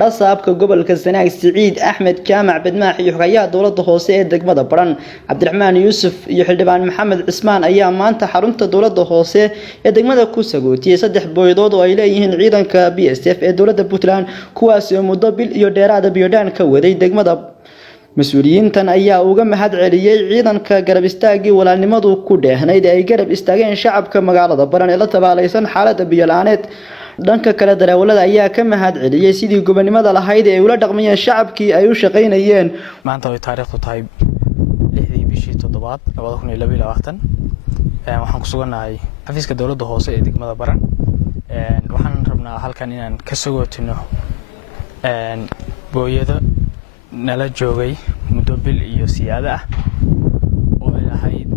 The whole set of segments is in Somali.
Rasaabka gobolka Sanaag Siciid Axmed Jaamac Badmaax iyo xogayaha dowladda hoose ee degmada Baran Cabdiraxmaan Yuusuf iyo xildhibaan Maxamed Cismaan ayaa maanta xarunta dowladda hoose ee degmada ku sagootiyay 3 booyadood oo ay leeyihiin ciidanka BSF ee dowladda Puntland kuwaas oo muddo bil iyo dheeraad biyodaan ka waday degmada. Mas'uuliyiintan ayaa uga mahad celiyay ciidanka garab istaagii walaalnimadu ku dheehnayd ay garab istaageen shacabka magaalada Baran ee la tabaalaysan xaaladda biyo la'aaneed. dhanka kale darawalada ayaa ka mahad celiyay sidii gobonimada lahayd ee ula dhaqmayeen shacabkii ay u shaqeynayeen. maanta way taariikhdu tahay 6 bishii 7 2022 waxaan ku suganahay xafiiska dowladda hoose ee degmada Baran waxaan rabnaa halkan inaan ka sagootino booyada nala joogay muddo bil iyo siyaada ah oo ay ahayd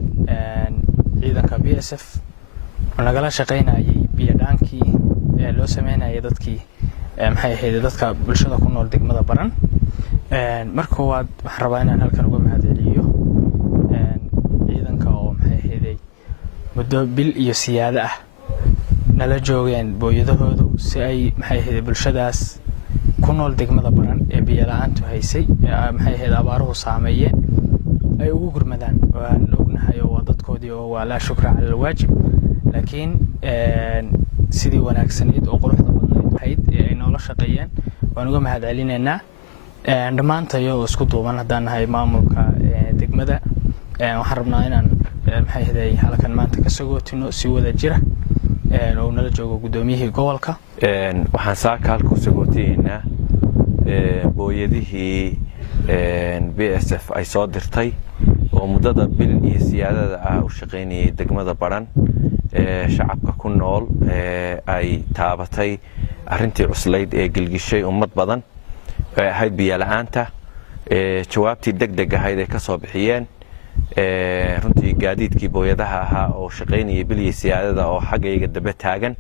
ciidanka BSF oo nagala shaqeynayay biyo dhaankii loo sameeyay dadkii maxay ahayd dadka bulshada ku nool degmada Baran markoo waxaan rabaa inaan halkan uga mahad celiyo ciidanka oo maxay ahayd muddo bil iyo siyaada ah nala joogeen booyadahoodu si ay maxay ahayd bulshadaas ku nool degmada Baran ee biyo la'aantu haysay maxay ahayd abaaruhu saameeyeen ay ugu gurmadaan waan ognahay oo dadkoodii oo waa la shukra cala waajib laakiin sidii wanaagsaneed oo quruxda badnayd ay noola shaqeeyeen waan uga mahad celinaynaa dhamaantayo isku duuban hadaan nahay maamulka degmada waxaan rabnaa inaan maxay ahayd halkan maanta ka sagootino si wada jira oo nala joogo gudoomiyihii gobolka waxaan saakaal ku sagootiyeynaa booyadihii BSF ay soo dirtay oo muddada bil iyo siyaadada ah u shaqeynayay degmada Baran shacabka ku nool ay taabatay arintii cuslayd ee gilgishay ummad badan ee ahayd biyo la'aanta jawaabtii degdeg ahayd ay ka soo bixiyeen runtii gaadiidkii booyadaha ahaa oo shaqeynayay bil iyo siyaadada oo xagayga daba taagan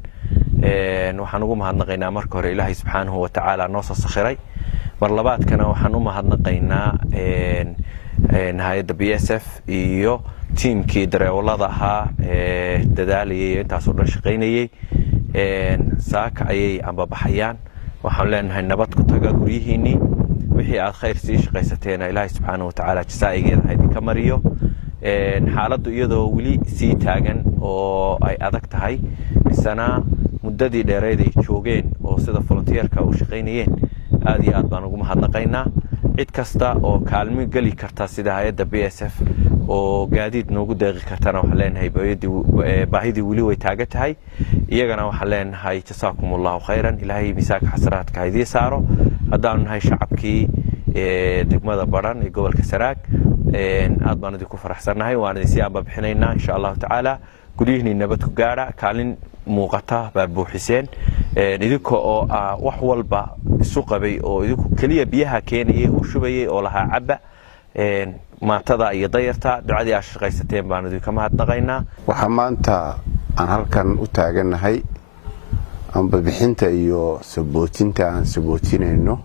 waxaan ugu mahadnaqaynaa marka hore Ilaahay subxaanahu wa ta'ala noo soo sakhiray mar labaadkana waxaan u mahadnaqaynaa hay'adda BSF iyo tiimkii darawalada ahaa dadaalayay intaas oo dhan shaqeynayay saaka ayay amba baxayaan waxaan leenahay nabad ku taga guriyihiinii wixii aad khayr sii shaqaysateen Ilaahay subxaanahu wa ta'ala jazaa'igeeda idinka mariyo xaaladdu iyadoo wili sii taagan oo ay adag tahay isana muddadii dheereed ay joogeen oo sida volunteerka u shaqeynayeen aad iyo aad baan ugu mahadnaqaynaa cid kasta oo kaalmo gali karta sida hay'adda BSF oo gaadiid noogu deeqi kartana waxaan leenahay baahidii wili way taagan tahay iyagana waxaan leenahay jasaakumullahu khayran ilaahay miisaanka xasanaadka idin saaro hadaan nahay shacabkii degmada Baran ee gobolka Sanaag aad baan idinku faraxsanahay waan idin si aanba bixinaynaa insha Allah ta'ala guriyihii nabad ku gaara kaalin muuqata baabuuxiseen idinka oo wax walba isu qabay oo idinku kaliya biyaha keenayay oo shubayay oo laha cabba maatada iyo dayarta ducadii aad shaqaysateen baan idinka mahadnaqaynaa waxa maanta aan halkan u taaganahay amba bixinta iyo sabootinta aan sabootinayno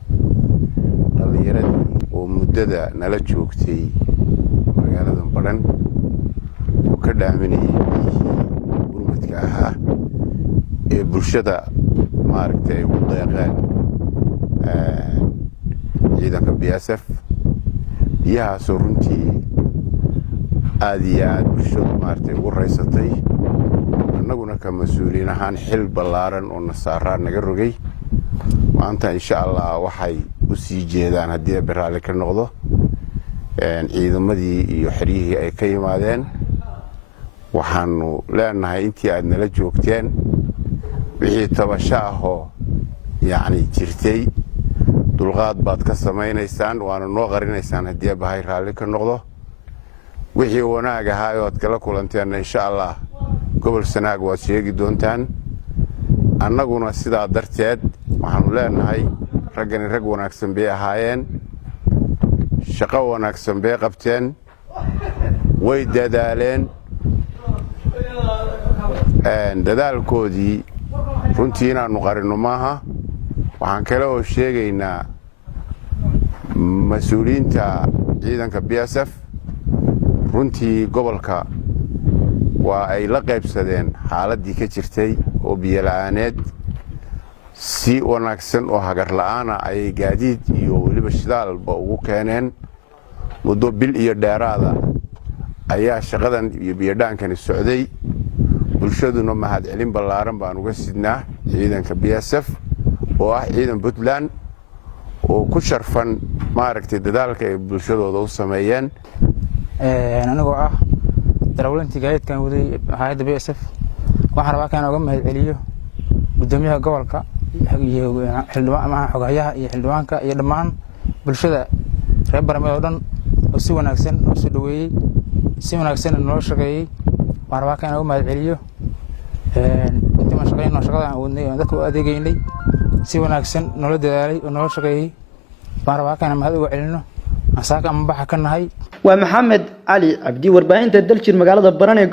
dhalinyarada oo muddada nala joogtay magaalada Baran oo ka dhaaminayay gurmadka ahaa ee bulshada maaragtay ugu deeqeen ciidanka BSF biyahaasoo runtii aad iyo aad bulshadu maaragtay ugu raysatay annaguna ka mas'uuliin ahaan xil ballaaran oo nasaaraan naga rogay maanta insha Allah waxay u sii jeedaan haddii baraale ka noqdo ciidamadii iyo xiriyihii ay ka yimaadeen waxaanu leenahay intii aad nala joogteen wixii tabasho ah oo yacni jirtay dulqaad baad ka samaynaysaan waana noo qarinaysaan haddii bahay raali ka noqdo wixii wanaag ahaa oo aad kala kulanteen insha Allah gobol Sanaag waad sheegi doontaan annaguna sidaa darteed waxaanu leenahay raggani rag wanaagsan bay ahaayeen shaqo wanaagsan bay qabteen way dadaaleen dadaalkoodii runtii inaanu qarino maaha waxaan kale oo sheegaynaa mas'uuliyiinta ciidanka BSF runtii gobolka waa ay la qaybsadeen xaaladii ka jirtay oo biyo la'aaneed si wanaagsan oo hagar la'aana ay gaadiid iyo waliba shidaalba ugu keeneen muddo bil iyo dheeraada ayaa shaqadan iyo biyadhaankani socday bulshaduna mahad celin ballaaran baan uga sidnaa ciidanka BSF oo ah ciidan Puntland oo ku sharfan maaragtay dadaalka ay bulshadooda u sameeyeen anagoo ah darawlintii gaadiidkan waday hay'adda BSF waxaan rabaa inaan uga mahad celiyo gudoomiyaha gobolka iyo xildhibaanka xogayaha iyo xildhibaanka iyo dhammaan bulshada reer Barmeed oo dhan oo si wanaagsan oo soo dhaweeyay si wanaagsan noo shaqeeyay waxaan rabaa inaan uga mahad celiyo intii ma shaqeynaa shaqada aan wadnay oo dadka u adeegaynay si wanaagsan noo dadaalay oo noo shaqeeyay waxaan rabaa inaan mahad uga celino asaga ama baxa ka nahay waa Maxamed Ali Cabdi warbaahinta Daljir magaalada Baran.